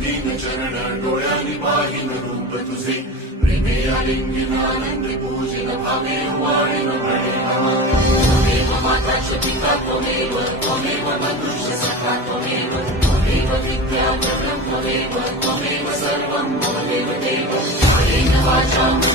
दीन चरण डोळ्यांनी पाहिन रूप तुझे प्रेमे आलिंगन आनंदी पूजिन भावे वाणीन म्हणे नमामि त्वमेव माता च पिता त्वमेव बन्धुश्च सखा त्वमेव विद्या वरदं त्वमेव सर्वं मम देव कायेन वाचा